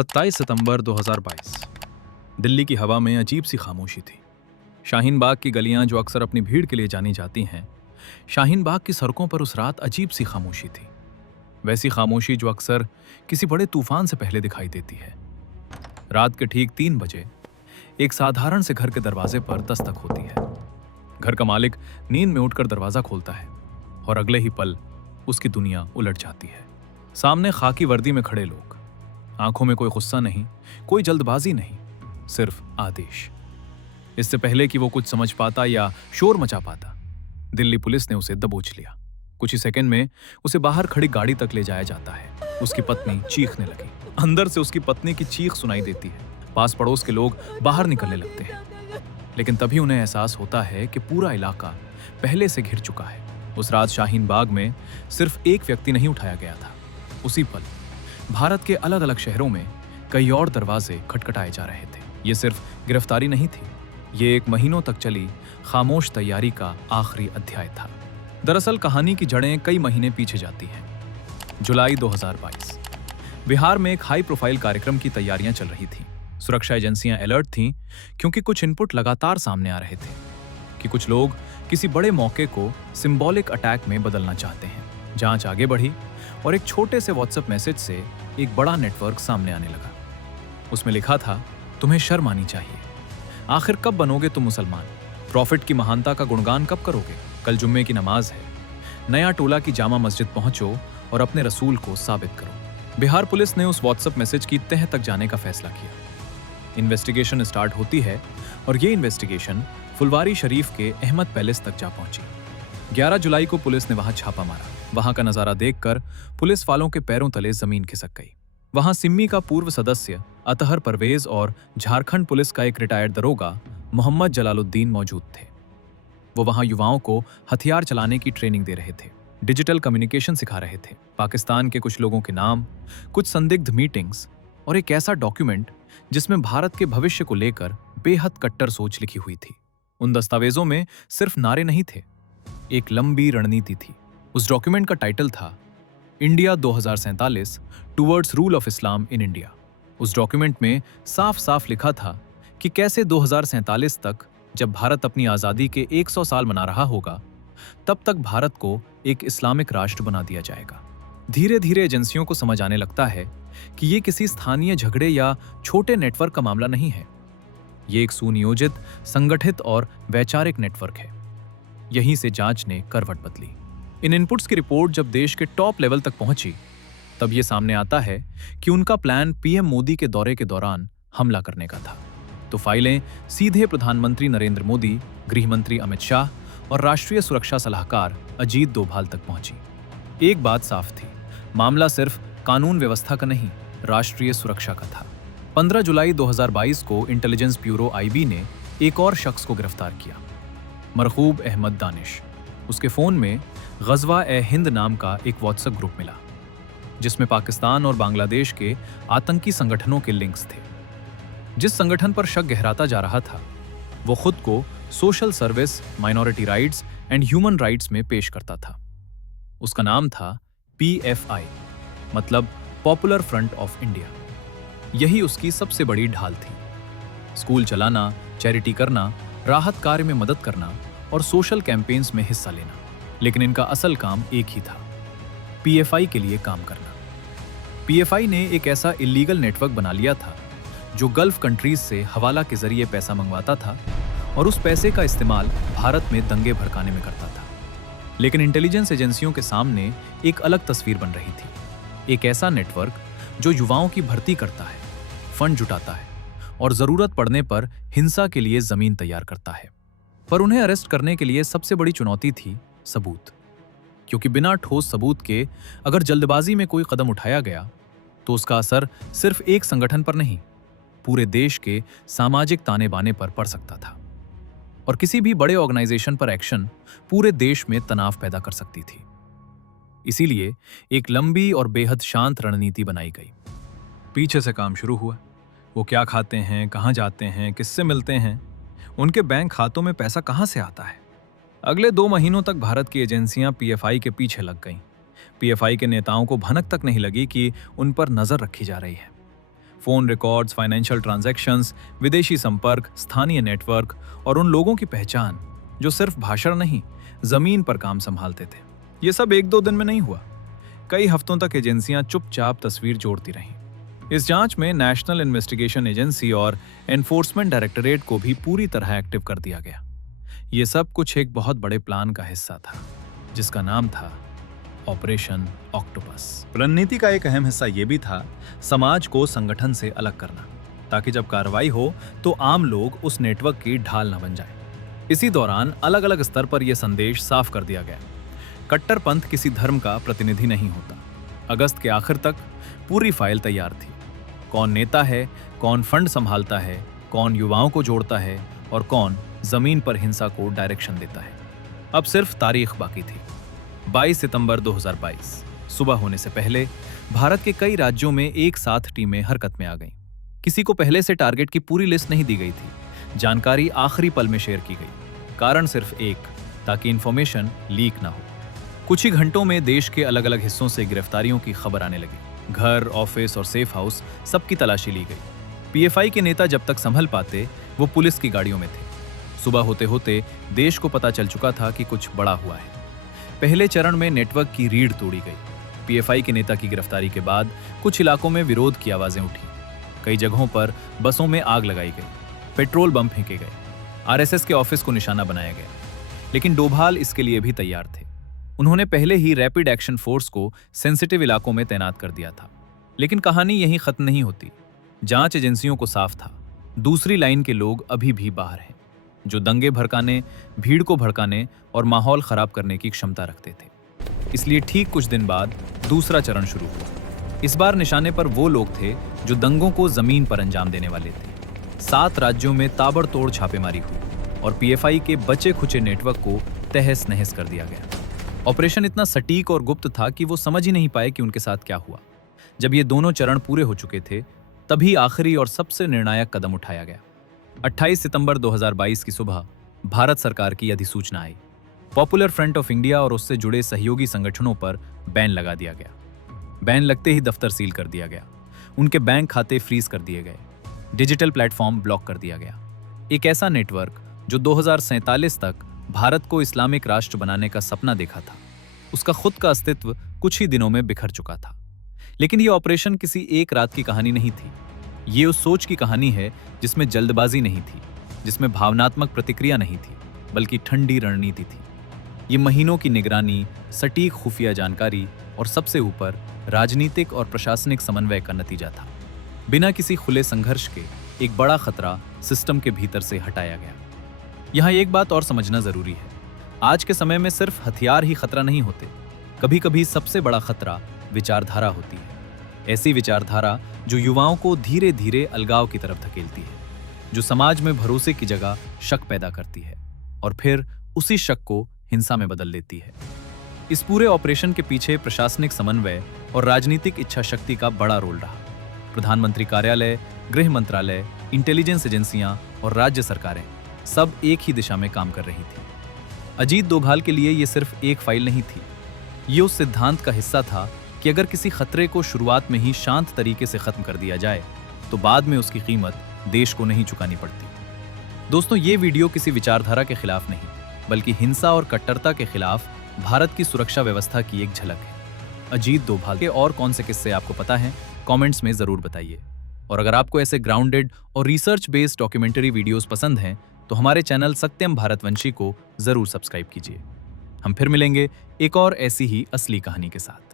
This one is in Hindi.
27 सितंबर 2022। दिल्ली की हवा में अजीब सी खामोशी थी। शाहीन बाग की गलियां जो अक्सर अपनी भीड़ के लिए जानी जाती हैं, शाहीन बाग की सड़कों पर उस रात अजीब सी खामोशी थी। वैसी खामोशी जो अक्सर किसी बड़े तूफान से पहले दिखाई देती है। रात के ठीक 3 बजे एक साधारण से घर के दरवाजे पर दस्तक होती है। घर का मालिक नींद में उठकर दरवाजा खोलता है और अगले ही पल उसकी दुनिया उलट जाती है। सामने खाकी वर्दी में खड़े लोग, आंखों में कोई गुस्सा नहीं, कोई जल्दबाजी नहीं, सिर्फ आदेश। इससे पहले कि वो कुछ समझ पाता या शोर मचा पाता, दिल्ली पुलिस ने उसे दबोच लिया। कुछ ही सेकंड में उसे बाहर खड़ी गाड़ी तक ले जाया जाता है। उसकी पत्नी चीखने लगी। अंदर से उसकी पत्नी की चीख सुनाई देती है। पास पड़ोस के लोग बाहर निकलने लगते हैं, लेकिन तभी उन्हें एहसास होता है कि पूरा इलाका पहले से घिर चुका है। उस रात शाहीन बाग में सिर्फ एक व्यक्ति नहीं उठाया गया था। उसी पल भारत के अलग अलग शहरों में कई और दरवाजे खटखटाए जा रहे थे। ये सिर्फ गिरफ्तारी नहीं थी, ये एक महीनों तक चली खामोश तैयारी का आखिरी अध्याय था। दरअसल कहानी की जड़ें कई महीने पीछे जाती हैं। जुलाई 2022, बिहार में एक हाई प्रोफाइल कार्यक्रम की तैयारियां चल रही थीं। सुरक्षा एजेंसियां अलर्ट थीं क्योंकि कुछ इनपुट लगातार सामने आ रहे थे कि कुछ लोग किसी बड़े मौके को सिंबॉलिक अटैक में बदलना चाहते हैं। जांच आगे बढ़ी और एक छोटे से व्हाट्सएप मैसेज से एक बड़ा नेटवर्क सामने आने लगा। उसमें लिखा था, तुम्हें शर्म आनी चाहिए। आखिर कब बनोगे तुम मुसलमान? प्रॉफिट की महानता का गुणगान कब करोगे? कल जुम्मे की नमाज है। नया टोला की जामा मस्जिद पहुंचो और अपने रसूल को साबित करो। बिहार पुलिस ने उस व्हाट्सएप मैसेज की तह तक जाने का फैसला किया। इन्वेस्टिगेशन स्टार्ट होती है और ये इन्वेस्टिगेशन फुलवारी शरीफ के अहमद पैलेस तक जा पहुंची। 11 जुलाई को पुलिस ने वहां छापा मारा। वहां का नजारा देखकर पुलिस वालों के पैरों तले जमीन खिसक गई। वहां सिम्मी का पूर्व सदस्य अतहर परवेज और झारखंड पुलिस का एक रिटायर्ड दरोगा मोहम्मद जलालुद्दीन मौजूद थे। वो वहां युवाओं को हथियार चलाने की ट्रेनिंग दे रहे थे, डिजिटल कम्युनिकेशन सिखा रहे थे। पाकिस्तान के कुछ लोगों के नाम, कुछ संदिग्ध मीटिंग्स और एक ऐसा डॉक्यूमेंट जिसमें भारत के भविष्य को लेकर बेहद कट्टर सोच लिखी हुई थी। उन दस्तावेजों में सिर्फ नारे नहीं थे, एक लंबी रणनीति थी। उस डॉक्यूमेंट का टाइटल था India 2047 towards rule of Islam in India. उस डॉक्यूमेंट में साफ साफ लिखा था कि कैसे 2047 तक, जब भारत अपनी आज़ादी के 100 साल मना रहा होगा, तब तक भारत को एक इस्लामिक राष्ट्र बना दिया जाएगा। धीरे धीरे एजेंसियों को समझ आने लगता है कि ये किसी स्थानीय झगड़े या छोटे नेटवर्क का मामला नहीं है। ये एक सुनियोजित, संगठित और वैचारिक नेटवर्क है। यहीं से जांच ने करवट बदली। इन इनपुट्स की रिपोर्ट जब देश के टॉप लेवल तक पहुंची, तब यह सामने आता है कि उनका प्लान पीएम मोदी के दौरे के दौरान हमला करने का था। तो फाइलें सीधे प्रधानमंत्री नरेंद्र मोदी, गृह मंत्री अमित शाह और राष्ट्रीय सुरक्षा सलाहकार अजीत डोभाल तक पहुंची। एक बात साफ थी, मामला सिर्फ कानून व्यवस्था का नहीं, राष्ट्रीय सुरक्षा का था। 15 जुलाई 2022 को इंटेलिजेंस ब्यूरो आईबी ने एक और शख्स को गिरफ्तार किया, मरखूब अहमद दानिश। उसके फोन में गज़वा-ए-हिंद नाम का एक व्हाट्सएप ग्रुप मिला, जिसमें पाकिस्तान और बांग्लादेश के आतंकी संगठनों के लिंक्स थे। जिस संगठन पर शक गहराता जा रहा था, वो खुद को social service, minority rights and human rights में पेश करता था। उसका नाम था PFI, मतलब पॉपुलर फ्रंट ऑफ इंडिया। यही उसकी सबसे बड़ी ढाल थी। स्कूल चलाना, चैरिटी करना, राहत कार्य में मदद करना और सोशल कैंपेन्स में हिस्सा लेना। लेकिन इनका असल काम एक ही था, PFI के लिए काम करना। PFI ने एक ऐसा इलीगल नेटवर्क बना लिया था जो गल्फ कंट्रीज से हवाला के जरिए पैसा मंगवाता था और उस पैसे का इस्तेमाल भारत में दंगे भड़काने में करता था। लेकिन इंटेलिजेंस एजेंसियों के सामने एक अलग तस्वीर बन रही थी। एक ऐसा नेटवर्क जो युवाओं की भर्ती करता है, फंड जुटाता है और जरूरत पड़ने पर हिंसा के लिए जमीन तैयार करता है। पर उन्हें अरेस्ट करने के लिए सबसे बड़ी चुनौती थी सबूत, क्योंकि बिना ठोस सबूत के अगर जल्दबाजी में कोई कदम उठाया गया तो उसका असर सिर्फ एक संगठन पर नहीं, पूरे देश के सामाजिक ताने बाने पर पड़ सकता था। और किसी भी बड़े ऑर्गेनाइजेशन पर एक्शन पूरे देश में तनाव पैदा कर सकती थी। इसीलिए एक लंबी और बेहद शांत रणनीति बनाई गई। पीछे से काम शुरू हुआ। वो क्या खाते हैं, कहाँ जाते हैं, किससे मिलते हैं, उनके बैंक खातों में पैसा कहाँ से आता है। अगले 2 महीनों तक भारत की एजेंसियां PFI के पीछे लग गईं। PFI के नेताओं को भनक तक नहीं लगी कि उन पर नजर रखी जा रही है। फोन रिकॉर्ड्स, फाइनेंशियल ट्रांजैक्शंस, विदेशी संपर्क, स्थानीय नेटवर्क और उन लोगों की पहचान जो सिर्फ भाषण नहीं, जमीन पर काम संभालते थे। ये सब एक दो दिन में नहीं हुआ। कई हफ्तों तक एजेंसियां चुपचाप तस्वीर जोड़ती रहीं। इस जांच में नेशनल इन्वेस्टिगेशन एजेंसी और एनफोर्समेंट डायरेक्टरेट को भी पूरी तरह एक्टिव कर दिया गया। ये सब कुछ एक बहुत बड़े प्लान का हिस्सा था, जिसका नाम था ऑपरेशन ऑक्टोपस। रणनीति का एक अहम हिस्सा ये भी था समाज को संगठन से अलग करना, ताकि जब कार्रवाई हो तो आम लोग उस नेटवर्क की ढाल न बन जाए। इसी दौरान अलग अलग स्तर पर यह संदेश साफ कर दिया गया, कट्टरपंथ किसी धर्म का प्रतिनिधि नहीं होता। अगस्त के आखिर तक पूरी फाइल तैयार थी। कौन नेता है, कौन फंड संभालता है, कौन युवाओं को जोड़ता है और कौन जमीन पर हिंसा को डायरेक्शन देता है। अब सिर्फ तारीख बाकी थी। 22 सितंबर 2022 सुबह होने से पहले भारत के कई राज्यों में एक साथ टीमें हरकत में आ गईं। किसी को पहले से टारगेट की पूरी लिस्ट नहीं दी गई थी। जानकारी आखिरी पल में शेयर की गई। कारण सिर्फ एक, ताकि इंफॉर्मेशन लीक ना हो। कुछ ही घंटों में देश के अलग अलग हिस्सों से गिरफ्तारियों की खबर आने लगी। घर, ऑफिस और सेफ हाउस सबकी तलाशी ली गई। पीएफआई के नेता जब तक संभल पाते, वो पुलिस की गाड़ियों में थे। सुबह होते होते देश को पता चल चुका था कि कुछ बड़ा हुआ है। पहले चरण में नेटवर्क की रीढ़ तोड़ी गई। पीएफआई के नेता की गिरफ्तारी के बाद कुछ इलाकों में विरोध की आवाजें उठी। कई जगहों पर बसों में आग लगाई गई, पेट्रोल बम फेंके गए, आरएसएस के ऑफिस को निशाना बनाया गया। लेकिन डोभाल इसके लिए भी तैयार थे। उन्होंने पहले ही रैपिड एक्शन फोर्स को सेंसिटिव इलाकों में तैनात कर दिया था। लेकिन कहानी यहीं खत्म नहीं होती। जांच एजेंसियों को साफ था, दूसरी लाइन के लोग अभी भी बाहर हैं, जो दंगे भड़काने, भीड़ को भड़काने और माहौल खराब करने की क्षमता रखते थे। इसलिए ठीक कुछ दिन बाद दूसरा चरण शुरू हुआ। इस बार निशाने पर वो लोग थे जो दंगों को जमीन पर अंजाम देने वाले थे। 7 राज्यों में ताबड़तोड़ छापेमारी हुई और पीएफआई के बचे खुचे नेटवर्क को तहस नहस कर दिया गया। ऑपरेशन इतना सटीक और गुप्त था कि वो समझ ही नहीं पाए कि उनके साथ क्या हुआ। जब ये दोनों चरण पूरे हो चुके थे, तभी आखिरी और सबसे निर्णायक कदम उठाया गया। 28 सितंबर 2022 की सुबह भारत सरकार की अधिसूचना आई। पॉपुलर फ्रंट ऑफ इंडिया और उससे जुड़े सहयोगी संगठनों पर बैन लगा दिया गया। बैन लगते ही दफ्तर सील कर दिया गया, उनके बैंक खाते फ्रीज कर दिए गए, डिजिटल प्लेटफॉर्म ब्लॉक कर दिया गया। एक ऐसा नेटवर्क जो 2047 तक भारत को इस्लामिक राष्ट्र बनाने का सपना देखा था, उसका खुद का अस्तित्व कुछ ही दिनों में बिखर चुका था। लेकिन यह ऑपरेशन किसी एक रात की कहानी नहीं थी। ये उस सोच की कहानी है जिसमें जल्दबाजी नहीं थी, जिसमें भावनात्मक प्रतिक्रिया नहीं थी, बल्कि ठंडी रणनीति थी। ये महीनों की निगरानी, सटीक खुफिया जानकारी और सबसे ऊपर राजनीतिक और प्रशासनिक समन्वय का नतीजा था। बिना किसी खुले संघर्ष के एक बड़ा खतरा सिस्टम के भीतर से हटाया गया। यहाँ एक बात और समझना जरूरी है। आज के समय में सिर्फ हथियार ही खतरा नहीं होते। कभी कभी सबसे बड़ा खतरा विचारधारा होती है। ऐसी विचारधारा जो युवाओं को धीरे धीरे अलगाव की तरफ धकेलती है, जो समाज में भरोसे की जगह शक पैदा करती है और फिर उसी शक को हिंसा में बदल देती है। इस पूरे ऑपरेशन के पीछे प्रशासनिक समन्वय और राजनीतिक इच्छा शक्ति का बड़ा रोल रहा। प्रधानमंत्री कार्यालय, गृह मंत्रालय, इंटेलिजेंस एजेंसियां और राज्य सरकारें सब एक ही दिशा में काम कर रही थी। अजीत डोभाल के लिए यह सिर्फ एक फाइल नहीं थी। ये उस सिद्धांत का हिस्सा था कि अगर किसी खतरे को शुरुआत में ही शांत तरीके से खत्म कर दिया जाए, तो बाद में उसकी कीमत देश को नहीं चुकानी पड़ती। दोस्तों, ये वीडियो किसी विचारधारा के खिलाफ नहीं, बल्कि हिंसा और कट्टरता के खिलाफ भारत की सुरक्षा व्यवस्था की एक झलक है। अजीत डोभाल के और कौन से किस्से आपको पता है, कमेंट्स में जरूर बताइए। और अगर आपको ऐसे ग्राउंडेड और रिसर्च बेस्ड डॉक्यूमेंट्री वीडियोस पसंद हैं, तो हमारे चैनल सत्यम भारतवंशी को जरूर सब्सक्राइब कीजिए। हम फिर मिलेंगे एक और ऐसी ही असली कहानी के साथ।